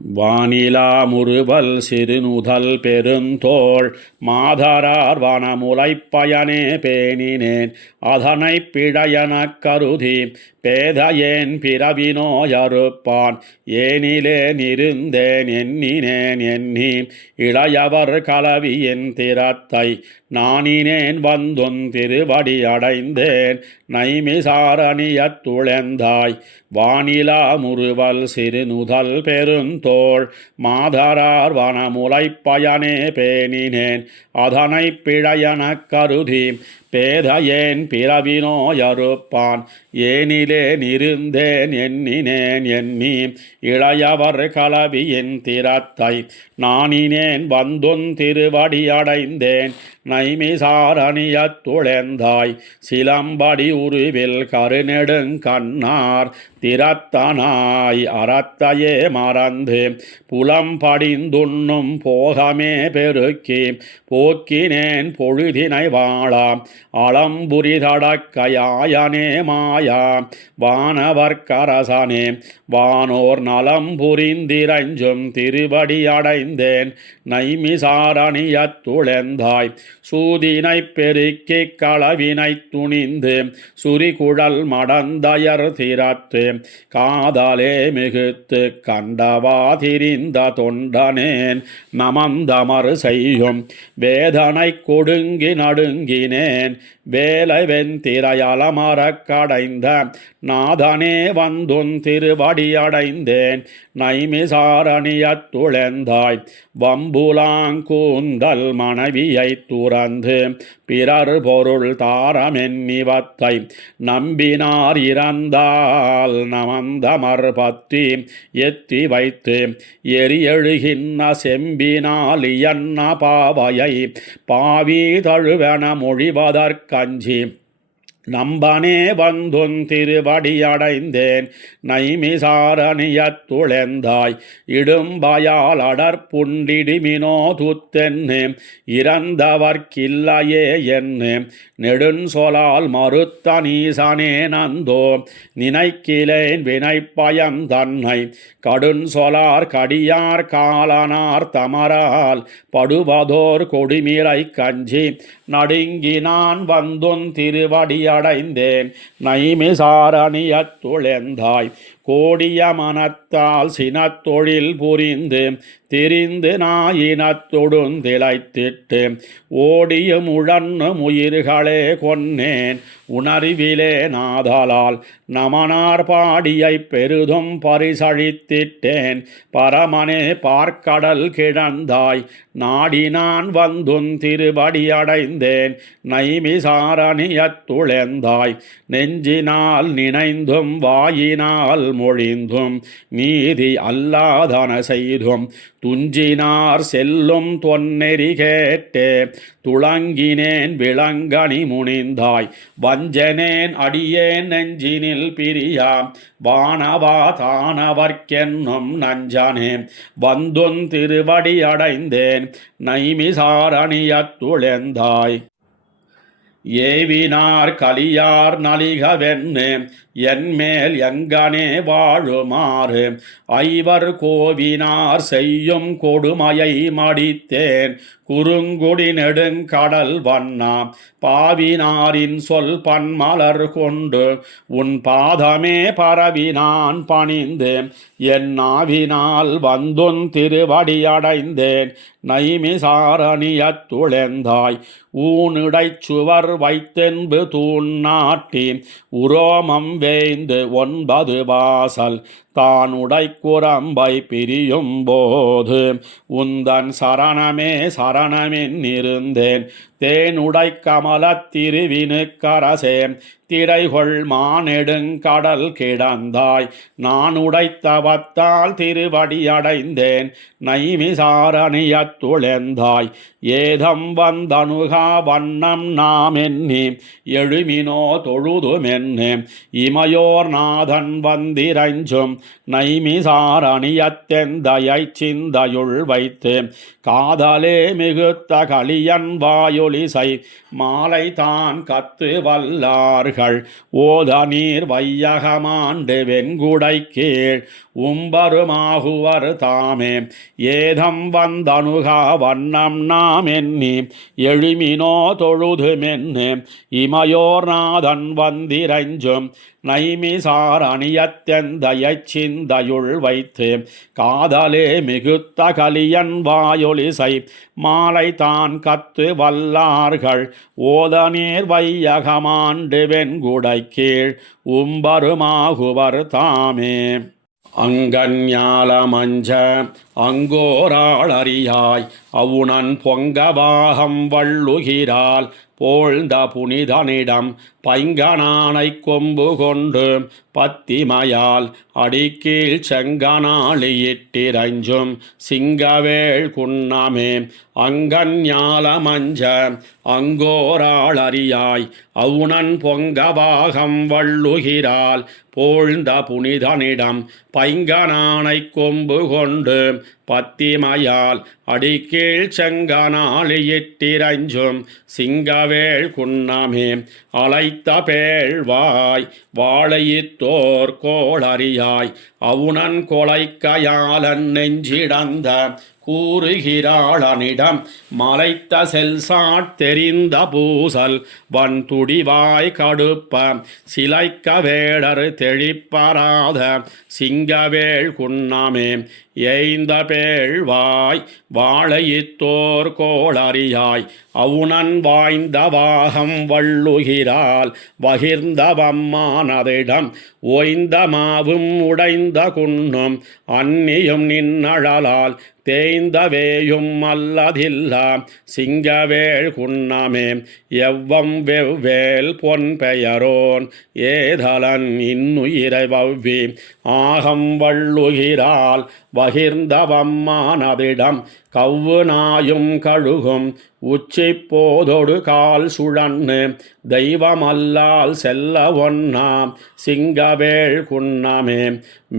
வானிலா முறுவல் சிறுநுதல் பெருந்தோள் மாதரார் வனமுலைப் பயனே பேணினேன் அதனை பிழையெனக் கருதி பேதையேன் பிறவினோயறுப்பான் ஏனிலேன் இருந்தேன் எண்ணினேன் எண்ணி இளையவர் கலவியின் திறத்தை நானினேன் வந்துன் திருவடி அடைந்தேன் நைமிசாரணியத் துளெந்தாய் வானிலா முறுவல் சிறுநுதல் பெருந்தோள் மாதரார் வனமுலைப் பயனே பேணினேன் அதனை பிழையெனக் கருதி பேதையேன் பிறவினோயறுப்பான் ஏனிலேன் இருந்தேன் எண்ணினேன் எண்ணி இளையவர் கலவியின் திறத்தை நானினேன் வந்துன் திருவடி அடைந்தேன் நைமிசாரணியத் துளெந்தாய் சிலம்படி உருவில் கருநெடுங்கண்ணார் திறத்தனாய் அறத்தையே மறந்து புலம்படிந்துண்ணும் போகமே பெருக்கி போக்கினேன் பொழுதினை வாழாம் அளம்புரிதடக்கையாயனே மாயா வானவர்க்கரசனே வானோர் நலம் புரிந்திரஞ்சும் திருவடி அடைந்தேன் நைமிசாரணியத் துளெந்தாய் சூதினை பெருக்கி களவினை துணிந்து சுரிகுழல் மடந்தயர் திறத்து காதலே மிகுத்து கண்டவா திரிந்த தொண்டனேன் நமந்தமறு செய்யும் வேதனை கொடுங்கி நடுங்கினேன் வேலை வெந்திரையலமரக் கடைந்த நாதனே வந்துன் திருவடி அடைந்தேன் நைமிசாரணியத் துளெந்தாய் வம்புலாங்கூந்தல் மனைவியை துறந்து பிறர் பொருள் தாரமென்னிவத்தை நம்பினார் இறந்தால் நமந்தமர் பத்தி எத்தி வைத்து எரியெழுகின்ற செம்பினால் இயன்ன பாவையை பாவி தழுவென மொழிவதற்கஞ்சி நம்பனே வந்துன் திருவடி அடைந்தேன் நைமிசாரணியத் துளெந்தாய் இடும்பயால் அடற்புண்டிடிமினோ துத்தென்னு இறந்தவர்க்கில்லையே என்று நெடுஞ்சொலால் மறுத்த நீசனே நந்தோ நினைக்கிலேன் வினைப்பயம் தன்னை கடுஞ்சொலார் கடியார் காலனார் தமரால் படுவதோர் கொடிமிரை கஞ்சி நடுங்கினான் வந்துன் திருவடி அடைந்தேன் நைமிசாரணியத் துளெந்தாய் கோடிய மனத்தால் சினத்தொழில் புரிந்து திரிந்து நாயினத்தொடுந் திளைத்திட்டு ஓடியும் உழன்னும் உயிர்களே கொன்னேன் உணர்விலே நாதலால் நமனார் பாடியை பெரிதும் பரிசழித்திட்டேன் பரமனே பார்க்கடல் கிடந்தாய் நாடினான் வந்துன் திருவடி அடைந்தேன் நைமிசாரணியத் துளெந்தாய் நெஞ்சினால் நினைந்தும் வாயினால் மொழிந்தும் நீதி அல்லாதன செய்தும் துஞ்சினார் செல்லும் தொன்னெறி கேட்டே துளங்கினேன் விளங்கனி முனிந்தாய் வஞ்சனேன் அடியேன் நெஞ்சினில் பிரியா வானவா தானவர்க்கென்னும் நஞ்சனே வந்துன் திருவடி அடைந்தேன் நைமிசாரணியத் துளெந்தாய் ஏவினார் கலியார் நலிகவென்னு என்மேல் எங்கனே வாழுமாறு ஐவர் கோவினார் செய்யும் கொடுமையை மடித்தேன் குறுங்குடி நெடுங்கடல் வண்ணா பாவினாரின் சொல் பன்மலர் கொண்டு உன் பாதமே பரவினான் பணிந்து என் நாவினால் வந்துன் திருவடி அடைந்தேன் நைமிசாரணியத்துளெந்தாய் ஊனிடைச் சுவர் வைத்தென்பு தூண் நாட்டி உரோமம் வேய்ந்து 9 வாசல் தானுடை குரம்பை பிரியும் போது உந்தன் சரணமே சரணமென்னிருந்தேன் தேனுடை கமலத் திருவினுக்கரசே திரைகொள் மானெடுங்கடல் கிடந்தாய் நான் உடைத்தவத்தால் திருவடியடைந்தேன் நைமிசாரணியத்துளெந்தாய் ஏதம் வந்தணுகா வண்ணம் நாம் எண்ணி எழுமினோ தொழுதுமென்னு இமையோர் நாதன் வந்திரஞ்சும் நைமிசாரணியத்தெந்தையை சிந்தையுள் வைத்து காதலே மிகுத்த களியன் வாயொலிசை மாலை தான் கத்து வல்லார்கள் ஓத நீர் வையகமாண்டு வெண்குடை கீழ் உம்பருமாகுவர் தாமே ஏதம் வந்தணுகா வண்ணம் நாம் எண்ணி எழுமினோ தொழுதுமென்னு இமையோர் நாதன் வந்திரஞ்சும் நைமிசாரணியத்தெந்தையைச் சிந்தையுள் வைத்து காதலே மிகுத்த கலியன் வாயொலிசை மாலை தான் கத்து வல்லார்கள் ஓத நீர் வையகமாண்டு வெண்குடை கீழ் உம்பருமாகுவர் தாமே அங்கஞாலமஞ்ச அங்கோராளறியாய் அவுணன் பொங்கவாகம் வள்ளுகிறாள் போழ்ந்த புனிதனிடம் பைங்கனானை கொம்பு கொண்டு பத்திமையால் அடிக்கீழ் செங்கனாளியிட்டிரஞ்சும் சிங்கவேள் குன்னமே அங்கஞாலமஞ்ச அங்கோராளறியாய் அவுணன் பொங்கவாகம் வள்ளுகிறாள் போழ்ந்த புனிதனிடம் பைங்கனானை கொம்பு கொண்டு பத்திமையால் அடிக்கீழ் செங்கனாளியிட்டிரஞ்சும் சிங்கவேள் குன்னமே அழைத்த பேழ்வாய் வாழையித்தோர் கோளறியாய் அவுணன் கொலைக்கையாளன் நெஞ்சிடந்த கூறுகிறாளனிடம் மலைத்த செல்சாட் தெரிந்த பூசல் வன் துடிவாய் கடுப்ப சிலைக்க வேடர் தெளிப்பராத சிங்கவேள் குன்னமே எய்ந்த பேழ்வாய் வாழையித்தோர் கோளறியாய் அவுணன் வாய்ந்த வாகம் வள்ளுகிறாள் வகிர்ந்தவம்மானதிடம் ஓய்ந்த மாவும் உடைந்த குன்னும் அந்நியும் நின்னழலால் தேய்ந்த வேயும் அல்லதில்லா சிங்கவேள் குன்னமே எவ்வம் வெவ்வேல் பொன் பெயரோன் ஏதலன் இன்னுயிரை வவ்வி ஆகம் வள்ளுகிறாள் வகிர்ந்தவம்மானதிடம் கவ்வு நாயும் கழுகும் உச்சி போதொடு கால் சுழன்னு தெய்வமல்லால் செல்ல ஒன்னாம் சிங்கவேள் குன்னமே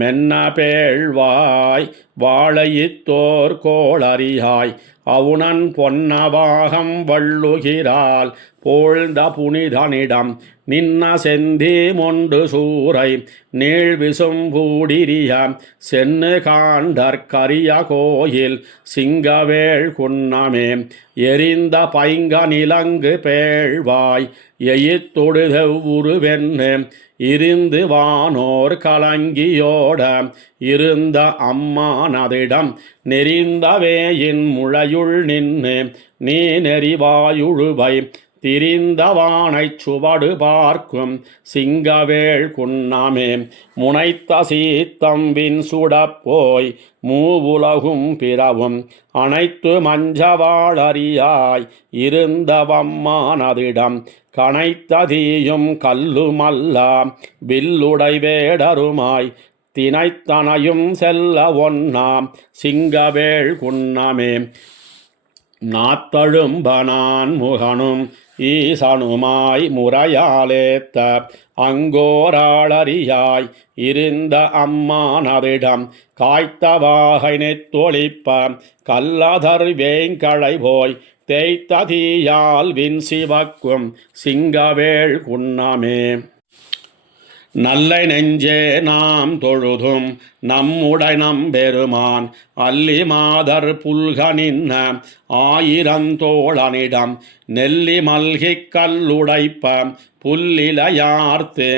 மென்ன பேழ்வாய் வாழையித்தோர் கோளறியாய் அவுணன் பொன்னவாகம் வள்ளுகிறாள் போழ்ந்த புனிதனிடம் நின்ன செந்தி மொண்டு சூரை நீழ்விசும் பூடிரிய சென்னு காண்டற்கரிய கோயில் சிங்கவேள் குன்னமே எரிந்த பைங்க நிலங்கு பேழ்வாய் எயித்தொடுதெவ்வுருவென்னு இருந்து வானோர் கலங்கியோட இருந்த அம்மானதிடம் நெறிந்தவேயின் முளையுள் நின்று நீ நெறிவாயுழுவை திரிந்தவானைச் சுவடு பார்க்கும் சிங்கவேள் குன்னமே முனைத்த சீத்தம்பின் சுடப்போய் மூவுலகும் பிறவும் அனைத்து மஞ்சவாளறியாய் இருந்தவம்மானதிடம் கனைத்த தீயும் கல்லுமல்லா வில்லுடை வேடருமாய் தினைத்தனையும் செல்ல ஒன்னாம் சிங்கவேள் குன்னமே நாத்தழும்பனான் முகனும் ஈசனுமாய் முறையாலேத்த அங்கோராளறியாய் இருந்த அம்மானதிடம் காய்த்தவாகை நெத்தொழிப்ப கல்லதர் வேங்கழை போய் தேய்த்த தீயால் வின் சிவக்கும் சிங்கவேள் குன்னமே நல்லை நெஞ்சே நாம் தொழுதும் நம்முடை நம்பெருமான் அல்லி மாதர் புல்க நின்ன ஆயிரந்தோழனிடம் நெல்லி மல்கிக் கல்லுடைப்ப புல்லிலையார்த்து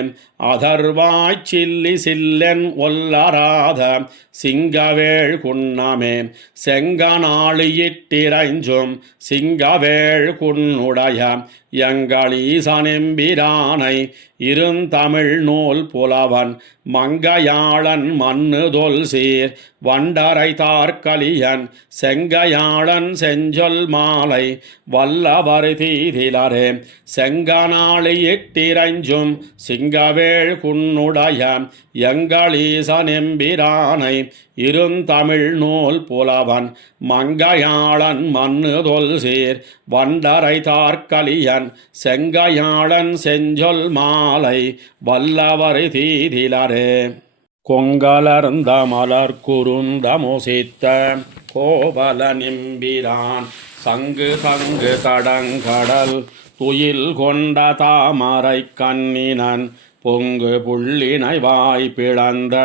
அதர்வாய்ச் சில்லி சில்லென் ஒல்லராத சிங்கவேள் குன்னமே செங்கனாளியிட்டிரைஞ்சும் சிங்கவேள் குன்னுடைய எங்களீசனெம்பிரானை இருந்தமிழ் நூல் புலவன் மங்கையாளன் மன்னுதொல் சீர் வண்டரை தார்கலியன் செங்கையாளன் செஞ்சொல் மாலை வல்லவர் தீதிலரே செங்கனாளியிட்டிரைஞ்சும் சிங்கவேள் குன்னுடைய எங்களீசனெம்பிரானை இருந்தமிழ் நூல் புலவன் மங்கையாளன் மன்னுதொல் சீர் வண்டரை தார்கலியன் செங்கையாளன் செஞ்சொல் மாலை வல்லவர் தீதிலரே கொங்கலர்ந்த மலர் குருந்த மொசித்த கோவல நிம்பிரான் சங்கு தங்கு தடங்கடல் துயில் கொண்ட தாமரை கண்ணினன் பொங்கு புள்ளினை வாய் பிளந்த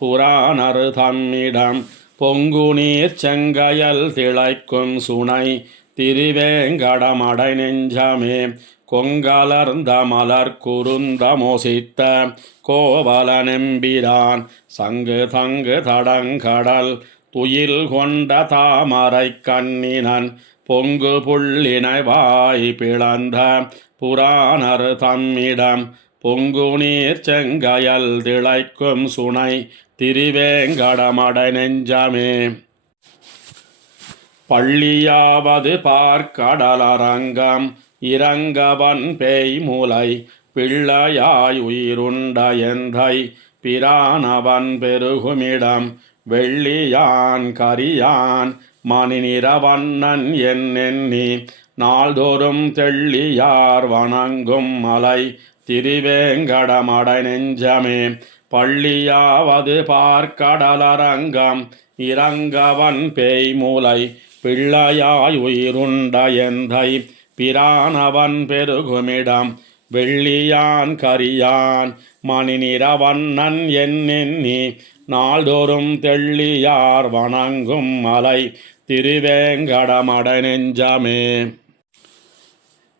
புராணரு தம்மிடம் பொங்கு நீர் செங்கயல் திளைக்கும் சுனை திருவேங்கடமடை நெஞ்சமே கொங்கலர்ந்த மலர் குருந்த மொசித்த கோவல நெம்பிரான் சங்கு தங்கு தடங்கடல் துயில் கொண்ட தாமரை கண்ணினன் பொங்கு புள்ளினை வாய் பிளந்த புராணர் தம்மிடம் பொங்கு நீர் செங்கயல் திளைக்கும் சுனை திருவேங்கடமடை நெஞ்சமே பள்ளியாவது பார்க்கடலரங்கம் இறங்கவன் பேய்முலை பிள்ளையாய் உயிருண்ட எந்தை பிரானவன் பெருகுமிடம் வெள்ளியான் கரியான் மணிநிறவண்ணன் என்னென்னி நாள்தோறும் தெள்ளியார் வணங்கும் மலை திருவேங்கடமடை நெஞ்சமே பள்ளியாவது பார்க்கடலரங்கம் இறங்கவன் பேய்முலை பிள்ளையாய் உயிருண்ட எந்தை பிரானவன் பெருகுமிடம் வெள்ளியான் கரியான் மணிநிறவண்ணன் என்னென்னி நாள்தோறும் தெள்ளியார் வணங்கும் மலை திருவேங்கடமடை நெஞ்சமே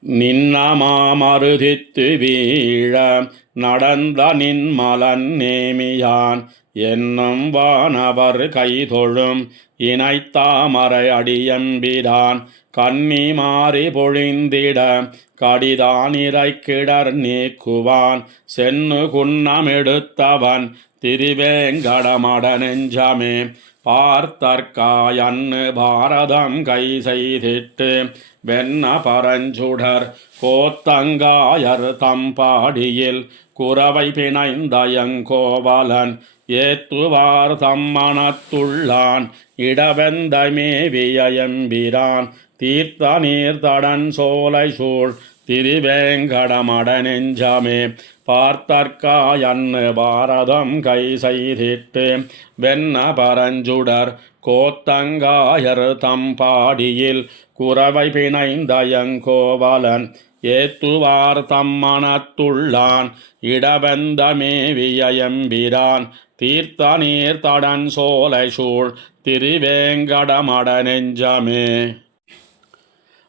நின்னமாமருதித்து வீழ நடந்த நின்மலன் நேமியான் என்னும் வானவர் கைதொழும் இணைத்தாமரை அடியம்பிரான் கன்னி மாறி பொழிந்திட கடிதானிரை கிடர் நீக்குவான் சென்னு குன்னமெடுத்தவன் திருவேங்கடமடை நெஞ்சமே பார்த்தற்காயன்னு பாரதம் கை செய்திட்டு வெண்ண பரஞ்சுடர் கோத்தங்காயர் தம்பாடியில் குரவை பிணைந்தயங்கோவலன் ஏத்துவார் தம்மனத்துள்ளான் இடவெந்த மேவியம்பிரான் தீர்த்த நீர்த்தடன் சோலை சூழ் திருவேங்கடமடை நெஞ்சமே பார்த்தற்காயன்னு பாரதம் கை செய்திட்டு வெண்ண பரஞ்சுடர் கோத்தங்காயர் தம்பாடியில் குரவை பிணைந்தயங்கோவலன் ஏத்துவார் தம்மனத்துள்ளான் இடவெந்த மேவியம்பிரான் தீர்த்த நீர்த்தடன் சோலை சூழ் திருவேங்கடமடை நெஞ்சமே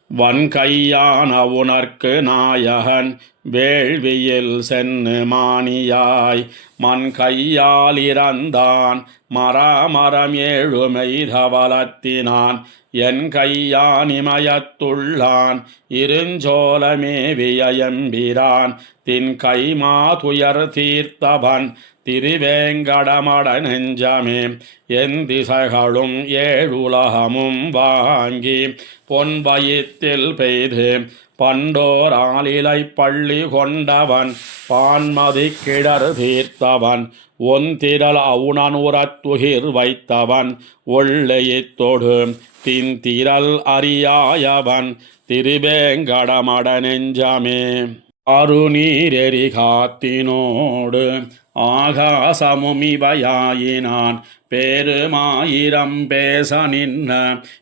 வன்கையான உனர்க்கு நாயகன் வேள்வியில் சென்னு மானியாய் மண் கையால் இறந்தான் மராமரம் ஏழுமெய்தவலத்தினான் என் கையான் இமயத்துள்ளான் இருஞ்சோலமேவியம்பிரான் தின் கைமா துயர் தீர்த்தவன் திருவேங்கடமடை நெஞ்சமே என் திசைகளும் ஏழுலகமும் வாங்கி பொன் வயிற்றில் பெய்து பண்டோராலிலை பள்ளி கொண்டவன் பான்மதி கிடர் தீர்த்தவன் ஒன்திரள் அவுணனுரத்துகிர் வைத்தவன் ஒள்ளையித்தொடு தின்திரள் அறியாயவன் திருவேங்கடமடை நெஞ்சமே அருநீரெறி காத்தினோடு ஆகாசமுமிவையாயினான் பேருமாயிரம் பேச நின்ன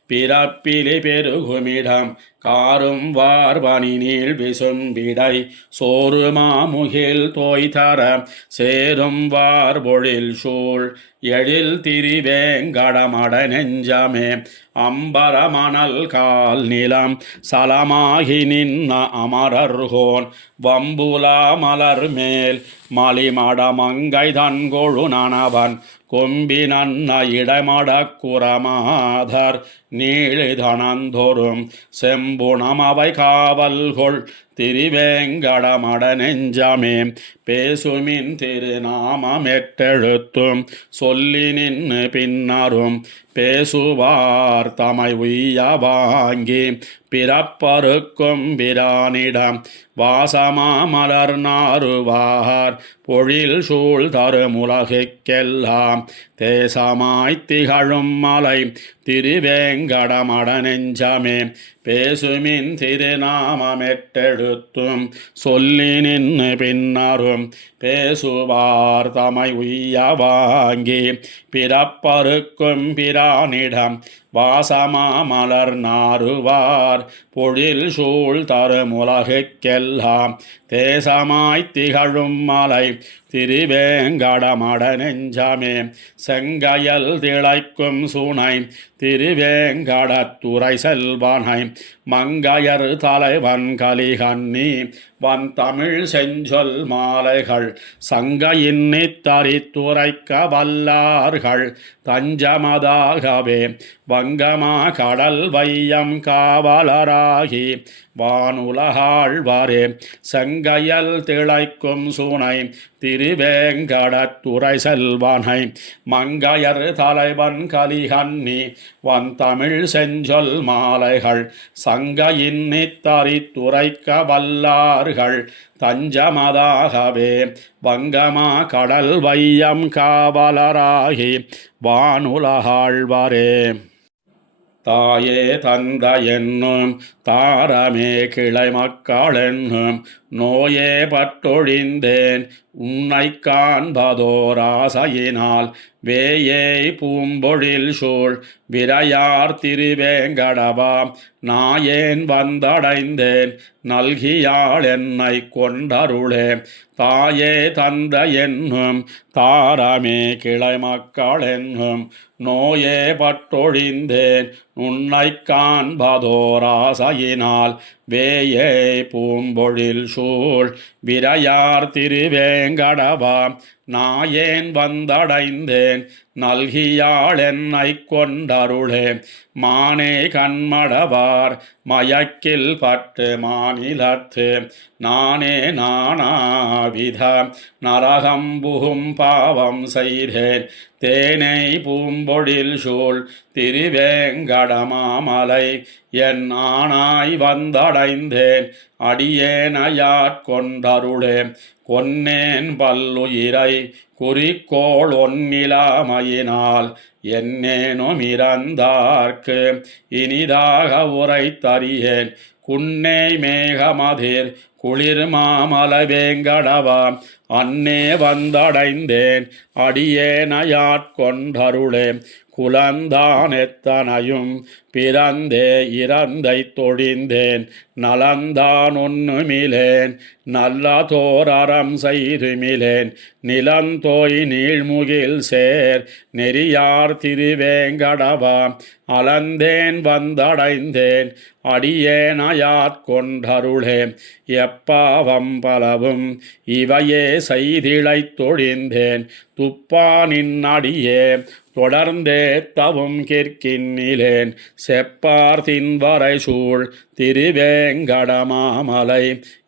பிறப்பிலி பெருகுமிடம் காரும் வார்பனி நீள் விசும்பிடை சோறுமாமுகில் தோய்தர சேரும் வார்பொழில் சூழ் எழில் திரிவேங்கடமட நெஞ்சமே அம்பரமணல் கால் நிலம் சலமாகி நின்ன அமரர்கோன் வம்புலா மலர் மேல் மலிமடமங்கை தன்கொழு நனவன் கொம்பினன்ன இடமடக்குறமாதர் நீழிதனந்தொரும் செம்புணமவை காவல்கொள் திரிவேங்கடமட நெஞ்சமே பேசுமின் திருநாமமெட்டெழுத்தும் சொல்லி நின்று பின்னரும் பேசுவார் தமை உய்ய வாங்கி பிறப்பறுக்கும் பிரானிடம் வாசமா மலர் நாறுவார் பொழில் சூழ் தருமுலகுக்கெல்லாம் தேசமாய்த் திகழும் மலை திருவேங்கடமட நெஞ்சமே பேசுமின் திருநாமமெட்டெழுத்தும் சொல்லி நின்று பின்னரும் பேசுவார் தமை உய்ய வாங்கி பிறப்பறுக்கும் பிரானிடம் வாசமா மலர் நாறுவார் பொழில் சூழ் தருமுலகுக்கெல்லாம் தேசமாய்த் திகழும் மலை திருவேங்கடமட நெஞ்சமே செங்கயல் திளைக்கும் சுனை திருவேங்கடத்துறை செல்வனை மங்கையர் தலைவன் கலிகன்னி வன் தமிழ் செஞ்சொல் மாலைகள் சங்கையின் நித்தரித்துரைக்க வல்லார்கள் தஞ்சமதாகவே வங்கமா கடல் வையம் காவலராகி வானுலகாழ்வாரே செங்கையல் திளைக்கும் சுனை திருவேங்கடத்துறை செல்வனை மங்கையர் தலைவன் கலிகன்னி வன் தமிழ் செஞ்சொல் மாலைகள் சங்கையின் நித்தரித்துரைக்க வல்லார்கள் தஞ்சமதாகவே வங்கமா கடல் வையம் காவலராகி வானுலகாழ்வாரே தாயே தந்த என்னும் தாரமே கிளை மக்கள் என்னும் நோயே பட்டொழிந்தேன் உன்னை காண்பதோராசையினால் வேயே பூம்பொழில் சூழ் விரையார் திருவேங்கடவா நாயேன் வந்தடைந்தேன் நல்கியாள் என்னை கொண்டருளே தாயே தந்த என்னும் தாரமே கிளை மக்கள் என்னும் நோயே பட்டொழிந்தேன் உன்னை காண்பதோராசையினால் வேயே பூம்பொழில் சூழ் விரையார் திருவேங்கடவா நாயேன் வந்தடைந்தேன் நல்கியாள் என்னை கொண்டருளே மானே கண்மடவார் மயக்கில் பட்டு மாநிலத்து நானே நானாவித நரகம்புகும் பாவம் செய்தேன் தேனை பூம்பொழில் சூழ் திருவேங்கடமாமலை என் ஆனாய் வந்தடைந்தேன் அடியேனையாட்கொண்டருளே கொன்னேன் பல்லுயிரை குறிக்கோள் ஒன்னிலாமையினால் என்னேனும் இறந்தார்க்கு இனிதாக உரைத்தறியேன் குன்னே மேகமதிர் குளிர் மாமல வேங்கடவா அன்னே வந்தடைந்தேன் அடியேனையாட்கொண்டருளே குலந்தான் எத்தனையும் பிறந்தே இறந்தை தொழிந்தேன் நலந்தான் ஒன்னுமிலேன் நல்லதோரம் செய்துமிலேன் நிலந்தோய் நீழ்முகில் சேர் நெறியார் திருவேங்கடவா அலந்தேன் வந்தடைந்தேன் அடியேனையாட்கொண்டருளே எப்பாவம் பலவும் இவையே செய்திழைத் தொழிந்தேன் துப்பானின் அடியே தொடர்ந்தே தவும் கேட்கின்னிலேன் செப்பார் தின்வரை சூழ் திருவேங்கடமாமலை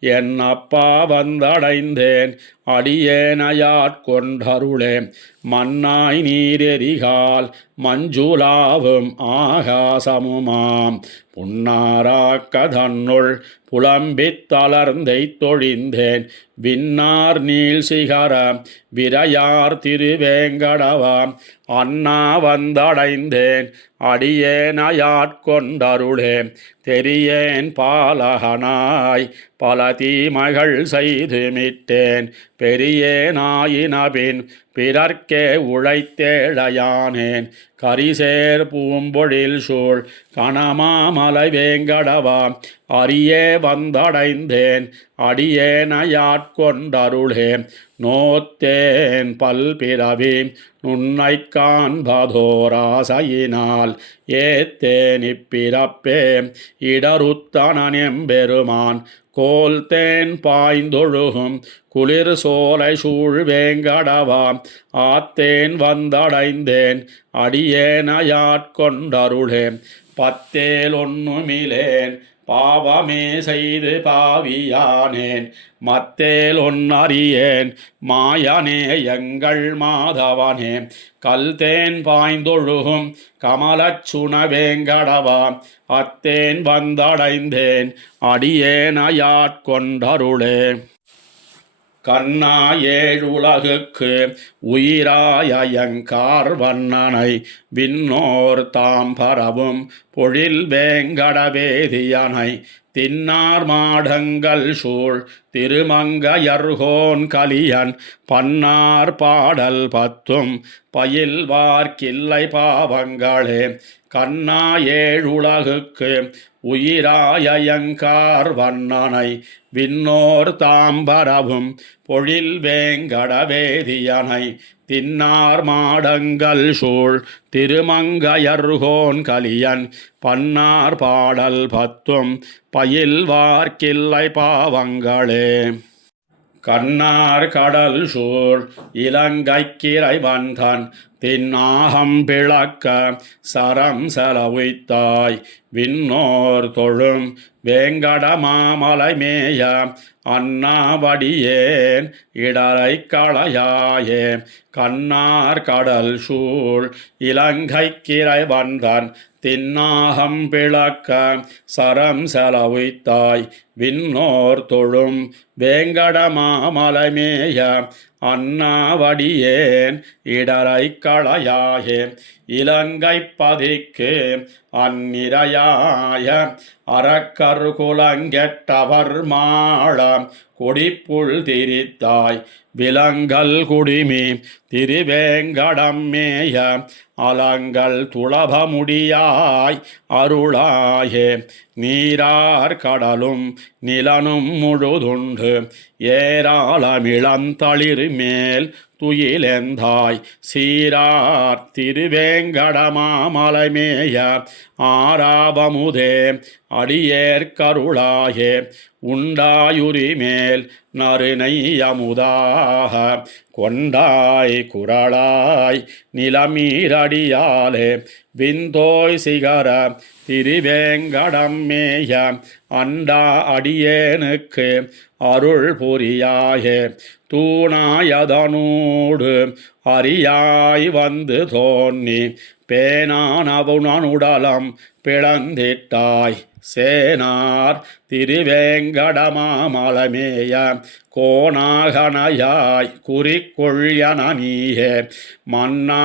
என் அப்பா வந்தடைந்தேன் அடியேனையாட்கொண்டருளே மன்னாய் நீரெரிகால் மஞ்சுளாவும் ஆகாசமுமாம் புன்னாராக்க தன்னுள் புலம்பித் தளர்ந்தை தொழிந்தேன் விண்ணார் நீள் சிகர விரையார் திருவேங்கடவா அண்ணா வந்தடைந்தேன் அடியேனையாட்கொண்டருளே தெரியேன் பாலகனாய் பல தீமைகள் செய்து மிட்டேன் பெரியேனாயினபின் பிறர்க்கே உழைத்தேழையானேன் கரிசேர் பூம்பொழில் சூழ் கணமாமலை வேங்கடவா அரியே வந்தடைந்தேன் அடியேனையாட்கொண்டருளே நோத்தேன் பல்பிறவி நுன்னை காண்பதோராசையினால் ஏத்தேன் இப்பிறப்பே இடருத்தனெம்பெருமான் கோல்தேன் பாய்ந்தொழுகும் குளிர் சோலை சூழ் வேங்கடவா ஆத்தேன் வந்தடைந்தேன் அடியேனையாட்கொண்டருளே பத்தேல் ஒன்னுமிலேன் பாவமே செய்து பாவியானேன் மத்தேல் ஒன்னறியேன் மாயனே எங்கள் மாதவனே கல்தேன் பாய்ந்தொழுகும் கமலச்சுண வேங்கடவா அத்தேன் வந்தடைந்தேன் அடியேனையாட்கொண்டருளே கண்ணா ஏழுலகுக்கு உயிராயங்கார் வண்ணனை விண்ணோர் தாம் பரவும் பொழில் வேங்கடவேதியனை தின்னார் மாடங்கள் சூழ் திருமங்கையர்கோன் கலியன் பன்னார் பாடல் பத்தும் பயில்வார்க்கில்லை பாவங்களே கண்ணா ஏழுலகுக்கு உயிராயங்கார் வண்ணனை விண்ணோர் தாம்பரவும் பொழில் வேங்கடவேதியனை தின்னார் மாடங்கள் சூழ் திருமங்கையர்கோன் கலியன் பன்னார் பாடல் பத்தும் பயில்வார்க்கில்லை பாவங்களே கண்ணார் கடல் சூழ் இலங்கைக்கிரை வந்தன் தின்னாகம் பிளக்க சரம் செலவுத்தாய் விண்ணோர் தொழும் வேங்கடமாமலை மேய அண்ணாவடியேன் இடரை களையாயே கண்ணார் கடல் சூழ் இலங்கைக்கிரை வந்தன் தின்னாகம் பிளக்க சரம் செலவுத்தாய் விண்ணோர் தொழும் வேங்கடமாமலை மேய அண்ணாவடியேன் இடரை களையாயே இலங்கை பதிக்கு அந்நிரையாய அறக்கரு குலங்கெட்டவர் மாளம் கொடிப்புள் திரித்தாய் விலங்கல் குடிமி திருவேங்கடம் மேய அலங்கள் துளபமுடியாய் அருளாயே நீரார் கடலும் நிலனும் முழுதுண்டு ஏராளமிளந்தளிர் மேல் துயிலெந்தாய் சீரார் திருவேங்கடமாமலை மேய ஆராவமுதே அடியேற்கருளாயே உண்டாயுரிமேல் நறுநெய்யமுதாக கொண்டாய் குரளாய் நிலமீரடியாலே விந்தோய் சிகர திருவேங்கடம் மேய அண்டா அடியேனுக்கு அருள் புரியாயே தூணாயதனூடு அரியாய் வந்து தோன்னி பேனானவுணனுடலம் பிளந்திட்டாய் சேனார் திருவேங்கடமாமலமேய கோணாகனையாய் குறிக்கொள்யன நீயே மன்னா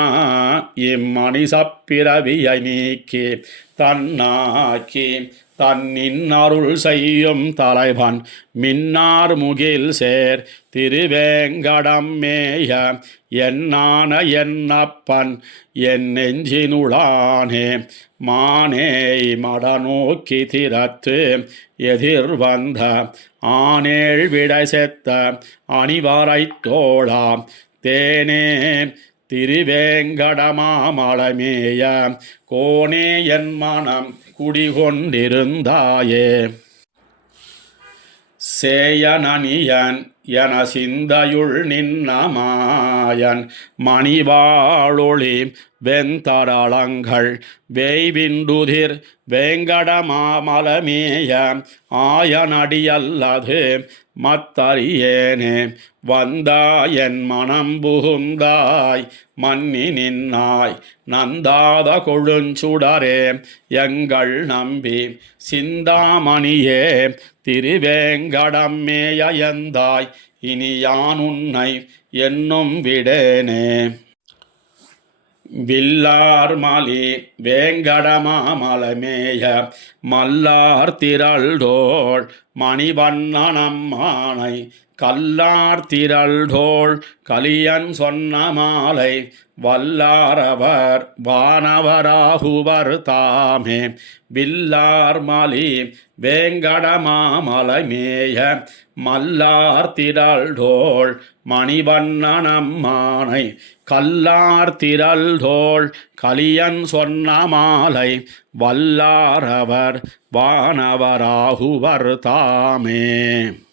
இம்மணிசப்பிறவியை நீக்கி தன்னாக்கி தன்னின் அருள் செய்யும் தலைவன் மின்னார் முகில் சேர் திருவேங்கடம் மேய என்னான என்னப்பன் என் நெஞ்சினுளானே மானே மடநோக்கி திறத்து எதிர் வந்த ஆனேழ் விடை செத்த அணிவரை தோழாம் தேனே திருவேங்கடமாமலமேய கோனே என் மனம் குடிகொண்டிருந்தாயே சேயனனியன் என சிந்தையுள் நின்னமாயன் மணிவாளொளி வெந்தரளங்கள் வேய்விண்டுதிர் வேங்கடமாமலமேய ஆயனடியல்லது மத்தறியேனே வந்தாயன் மனம் புகுந்தாய் மன்னி நின்னாய் நந்தாத கொழுஞ்சுடரே எங்கள் நம்பி சிந்தாமணியே திருவேங்கடம் மேயந்தாய் இனி யான் உன்னை என்னும் விடேனே வில்லார் மலி வேங்கடமாமலமேய மல்லார் திரள்தோள் மணிவண்ணனம்மானை கல்லார் திரள்தோள் கலியன் சொன்ன மாலை வல்லாரவர் வானவராகுவர் தாமே வில்லார் மலி வேங்கடமாமலமேய மல்லார் திரள்தோள் மணிவண்ணனம்மானை கல்லார் திரள்தோள் கலியன் சொன்ன மாலை வல்லாரவர் வானவராகுவர் தாமே.